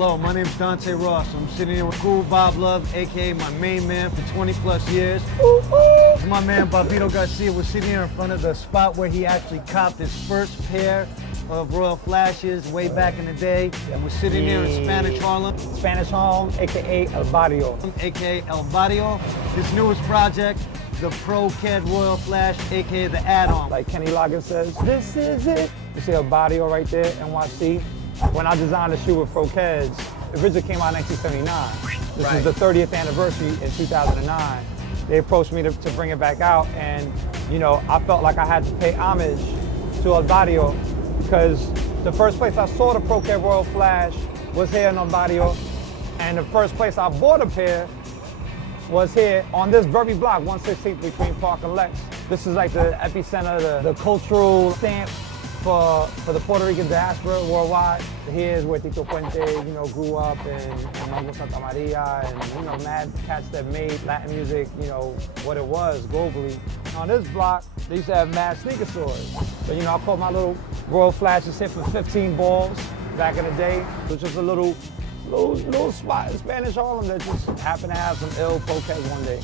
Hello, my name's Dante Ross. I'm sitting here with Kool Bob Love, aka my main man for 20+ years. This is my man Bobbito Garcia. We're sitting here in front of the spot where he actually copped his first pair of Royal Flashes way back in the day. And we're sitting here in Spanish Harlem. Spanish Harlem, aka El Barrio. AKA El Barrio. His newest project, the Pro-Keds Royal Flash, aka the add-on. Like Kenny Loggins says, this is it. You see El Barrio right there, NYC. When I designed the shoe with Pro-Keds, it originally came out in 1979. This is the 30th anniversary in 2009. They approached me to bring it back out, and you know, I felt like I had to pay homage to El Barrio because the first place I saw the Pro-Keds Royal Flash was here in El Barrio, and the first place I bought a pair was here on this very block, 116th between Park and Lex. This is like the epicenter, the cultural stamp for the Puerto Rican diaspora worldwide. Here is where Tito Puente, you know, grew up, and Mango Santa Maria, and you know, mad cats that made Latin music, you know, what it was globally. On this block, they used to have mad sneaker stores. But you know, I caught my little Royal Flashes hit for 15 balls back in the day. It was just a little spot in Spanish Harlem that just happened to have some ill Pro-Keds one day.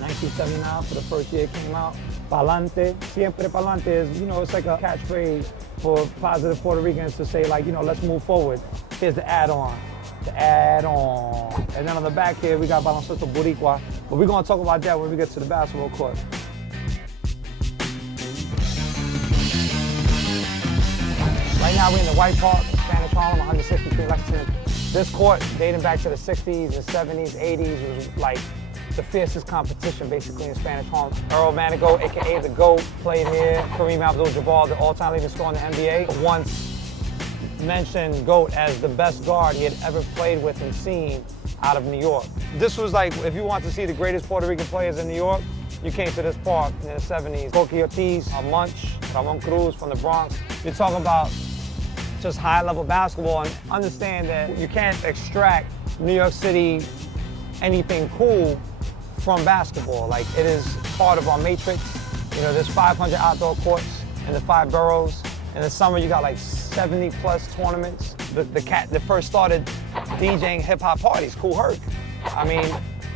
1979 for the first year it came out. Pa'lante, siempre pa'lante is, you know, it's like a catchphrase for positive Puerto Ricans to say, like, you know, let's move forward. Here's the add-on, And then on the back here, we got Baloncesto Boricua, but we're gonna talk about that when we get to the basketball court. Right now we're in the White Park, Spanish Harlem, 106 between Lexington. This court, dating back to the 60s and 70s, 80s, was like the fiercest competition basically in Spanish Harlem. Earl Manigault, aka the GOAT, played here. Kareem Abdul-Jabbar, the all-time leading scorer in the NBA, once mentioned GOAT as the best guard he had ever played with and seen out of New York. This was like, if you want to see the greatest Puerto Rican players in New York, you came to this park in the 70s. Coqui Ortiz, Munch, Ramon Cruz from the Bronx. You're talking about just high-level basketball, and understand that you can't extract New York City anything cool from basketball. Like, it is part of our matrix. You know, there's 500 outdoor courts in the 5 boroughs. In the summer, you got like 70+ tournaments. The cat that first started DJing hip-hop parties, Kool Herc. I mean,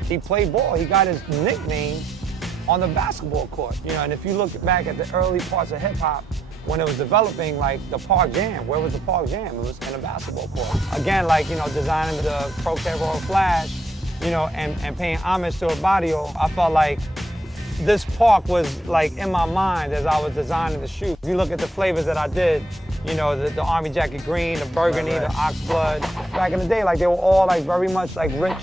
he played ball. He got his nickname on the basketball court. You know, and if you look back at the early parts of hip-hop, when it was developing, like the Park Jam, where was the Park Jam? It was in a basketball court. Again, like, you know, designing the Pro-Keds Royal Flash, you know, and paying homage to El Barrio, I felt like this park was like in my mind as I was designing the shoe. If you look at the flavors that I did, you know, the Army Jacket Green, the Burgundy, the Ox Blood. Back in the day, like, they were all like very much like rich,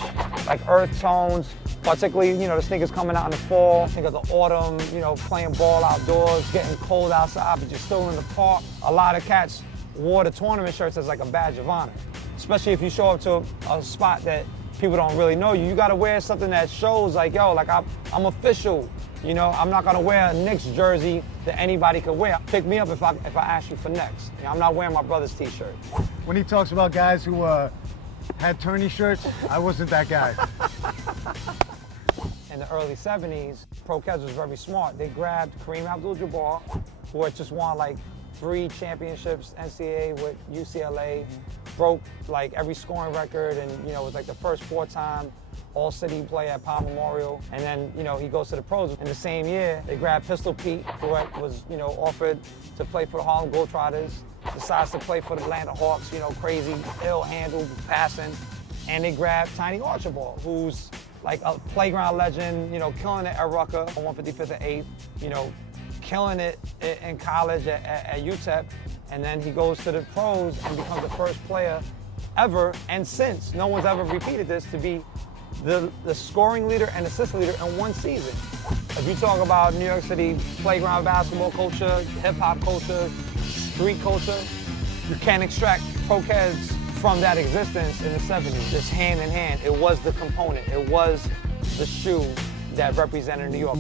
like earth tones. Particularly, you know, the sneakers coming out in the fall. Think of the autumn, you know, playing ball outdoors, getting cold outside, but you're still in the park. A lot of cats wore the tournament shirts as like a badge of honor. Especially if you show up to a spot that people don't really know you. You gotta wear something that shows like, yo, like I'm official. You know, I'm not gonna wear a Knicks jersey that anybody could wear. Pick me up if I ask you for Knicks. You know, I'm not wearing my brother's t-shirt. When he talks about guys who had tourney shirts, I wasn't that guy. In the early 70s, Pro-Keds was very smart. They grabbed Kareem Abdul-Jabbar, who had just won like 3 championships, NCAA with UCLA, broke like every scoring record, and you know, was like the first 4-time All-City player at Powell Memorial. And then, you know, he goes to the pros. In the same year, they grabbed Pistol Pete, who was, you know, offered to play for the Harlem Globetrotters, decides to play for the Atlanta Hawks, you know, crazy, ill-handled passing. And they grabbed Tiny Archibald, who's like a playground legend, you know, killing it at Rucker on 155th and 8th, you know, killing it in college at UTEP, and then he goes to the pros and becomes the first player ever, and since, no one's ever repeated this, to be the scoring leader and assist leader in one season. If you talk about New York City playground basketball culture, hip-hop culture, street culture, you can't extract Pro-Keds from that existence in the 70s, just hand in hand. It was the component, it was the shoe that represented New York.